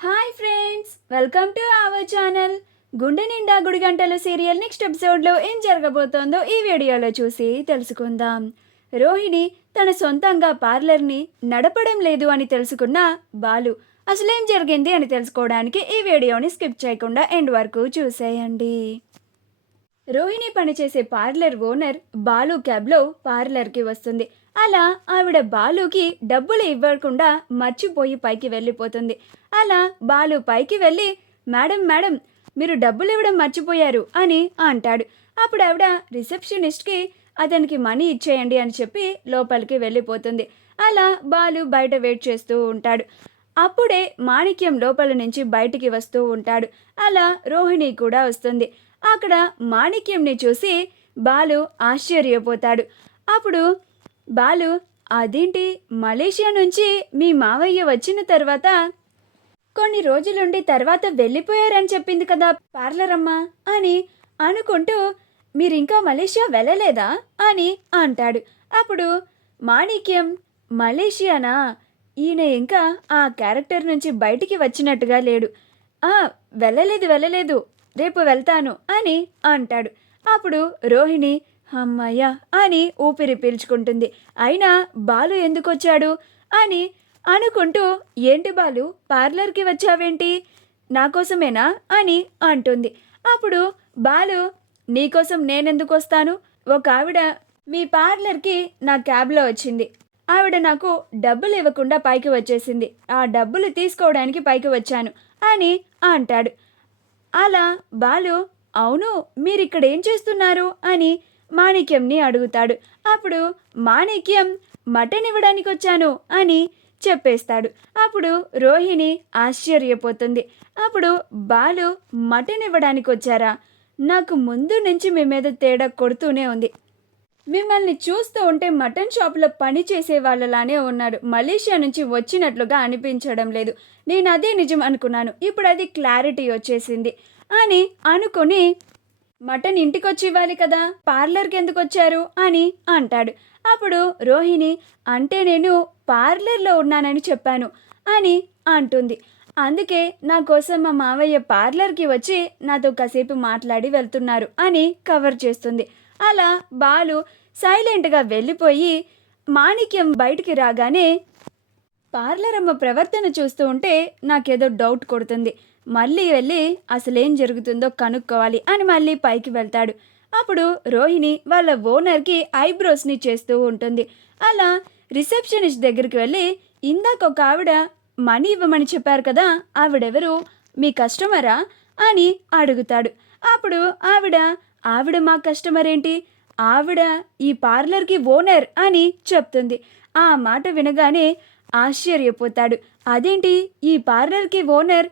Hi friends, welcome to our channel. గుండె నిండా గుడి గంటలు సీరియల్ నెక్స్ట్ ఎపిసోడ్లో ఏం జరగబోతోందో ఈ వీడియోలో చూసి తెలుసుకుందాం. రోహిణి తన సొంతంగా పార్లర్ని నడపడం లేదు అని తెలుసుకున్న బాలు అసలేం జరిగింది అని తెలుసుకోవడానికి ఈ వీడియోని స్కిప్ చేయకుండా ఎండ్ వరకు చూసేయండి. రోహిణి పనిచేసే పార్లర్ ఓనర్ బాలు క్యాబ్లో పార్లర్కి వస్తుంది. అలా ఆవిడ బాలుకి డబ్బులు ఇవ్వకుండా మర్చిపోయి పైకి వెళ్ళిపోతుంది. అలా బాలు పైకి వెళ్ళి మేడం మేడం మీరు డబ్బులు ఇవ్వడం మర్చిపోయారు అని అంటాడు. అప్పుడు ఆవిడ రిసెప్షనిస్ట్కి అతనికి మనీ ఇచ్చేయండి అని చెప్పి లోపలికి వెళ్ళిపోతుంది. అలా బాలు బయట వెయిట్ చేస్తూ ఉంటాడు. అప్పుడే మాణిక్యం లోపల నుంచి బయటికి వస్తూ ఉంటాడు. అలా రోహిణి కూడా వస్తుంది. అక్కడ మాణిక్యంని చూసి బాలు ఆశ్చర్యపోతాడు. అప్పుడు బాలు అదేంటి మలేషియా నుంచి మీ మావయ్య వచ్చిన తర్వాత కొన్ని రోజులుండి తర్వాత వెళ్ళిపోయారని చెప్పింది కదా పార్లర్ అమ్మ అని అనుకుంటూ మీరింకా మలేషియా వెళ్ళలేదా అని అంటాడు. అప్పుడు మాణిక్యం మలేషియానా, ఈయన ఇంకా ఆ క్యారెక్టర్ నుంచి బయటికి వచ్చినట్టుగా లేడు. వెళ్ళలేదు రేపు వెళ్తాను అని అంటాడు. అప్పుడు రోహిణి అమ్మయ్య అని ఊపిరి పీల్చుకుంటుంది. అయినా బాలు ఎందుకు వచ్చాడు అని అనుకుంటూ ఏంటి బాలు పార్లర్కి వచ్చావేంటి, నా కోసమేనా అని అంటుంది. అప్పుడు బాలు నీకోసం నేనెందుకు వస్తాను, ఒక ఆవిడ మీ పార్లర్కి నా క్యాబ్లో వచ్చింది. ఆవిడ నాకు డబ్బులు ఇవ్వకుండా పైకి వచ్చేసింది. ఆ డబ్బులు తీసుకోవడానికి పైకి వచ్చాను అని అంటాడు. అలా బాలు అవును మీరిక్కడ ఏం చేస్తున్నారు అని మాణిక్యంని అడుగుతాడు. అప్పుడు మాణిక్యం మటన్ ఇవ్వడానికి వచ్చాను అని చెప్పేస్తాడు. అప్పుడు రోహిణి ఆశ్చర్యపోతుంది. అప్పుడు బాలు మటన్ ఇవ్వడానికి వచ్చారా, నాకు ముందు నుంచి మీ మీద తేడా కొడుతూనే ఉంది. మిమ్మల్ని చూస్తూ ఉంటే మటన్ షాప్లో పని చేసే వాళ్ళలానే ఉన్నారు, మలేషియా నుంచి వచ్చినట్లుగా అనిపించడం లేదు. నేను అదే నిజం అనుకున్నాను, ఇప్పుడు అది క్లారిటీ వచ్చేసింది అని అనుకుని మటన్ ఇంటికి వచ్చి ఇవ్వాలి కదా, పార్లర్కి ఎందుకు వచ్చారు అని అంటాడు. అప్పుడు రోహిణి అంటే నేను పార్లర్లో ఉన్నానని చెప్పాను అని అంటుంది. అందుకే నా కోసం మా మావయ్య పార్లర్కి వచ్చి నాతో కాసేపు మాట్లాడి వెళ్తున్నారు అని కవర్ చేస్తుంది. అలా బాలు సైలెంట్గా వెళ్ళిపోయి మాణిక్యం బయటికి రాగానే పార్లర్ అమ్మ ప్రవర్తన చూస్తూ ఉంటే నాకేదో డౌట్ కొడుతుంది, మళ్ళీ వెళ్ళి అసలేం జరుగుతుందో కనుక్కోవాలి అని మళ్ళీ పైకి వెళ్తాడు. అప్పుడు రోహిణి వాళ్ళ ఓనర్కి ఐబ్రోస్ని చేస్తూ ఉంటుంది. అలా రిసెప్షనిస్ట్ దగ్గరికి వెళ్ళి ఇందాక ఒక ఆవిడ మనీ ఇవ్వమని చెప్పారు కదా, ఆవిడెవరు, మీ కస్టమరా అని అడుగుతాడు. అప్పుడు ఆవిడ మా కస్టమర్ ఏంటి, ఆవిడ ఈ పార్లర్కి ఓనర్ అని చెప్తుంది. ఆ మాట వినగానే ఆశ్చర్యపోతాడు. అదేంటి ఈ పార్లర్కి ఓనర్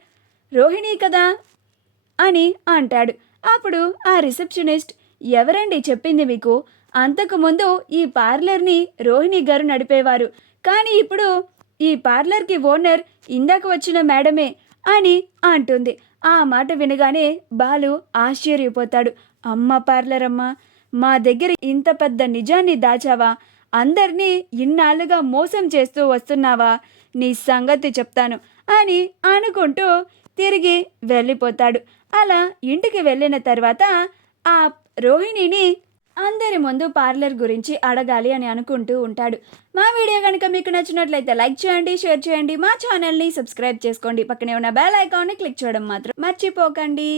రోహిణి కదా అని అంటాడు. అప్పుడు ఆ రిసెప్షనిస్ట్ ఎవరండి చెప్పింది మీకు, అంతకుముందు ఈ పార్లర్ని రోహిణి గారు నడిపేవారు, కానీ ఇప్పుడు ఈ పార్లర్కి ఓనర్ ఇందాక వచ్చిన మేడమే అని అంటుంది. ఆ మాట వినగానే బాలు ఆశ్చర్యపోతాడు. అమ్మ పార్లర్ అమ్మ, మా దగ్గర ఇంత పెద్ద నిజాన్ని దాచావా, అందరినీ ఇన్నాళ్ళుగా మోసం చేస్తూ వస్తున్నావా, నీ సంగతి చెప్తాను అని అనుకుంటూ తిరిగి వెళ్ళిపోతాడు. అలా ఇంటికి వెళ్ళిన తర్వాత ఆ రోహిణిని అందరి ముందు పార్లర్ గురించి అడగాలి అని అనుకుంటూ ఉంటాడు. మా వీడియో కనుక మీకు నచ్చినట్లయితే లైక్ చేయండి, షేర్ చేయండి, మా ఛానల్ని సబ్స్క్రైబ్ చేసుకోండి, పక్కనే ఉన్న బెల్ ఐకాన్ని క్లిక్ చేయడం మాత్రం మర్చిపోకండి.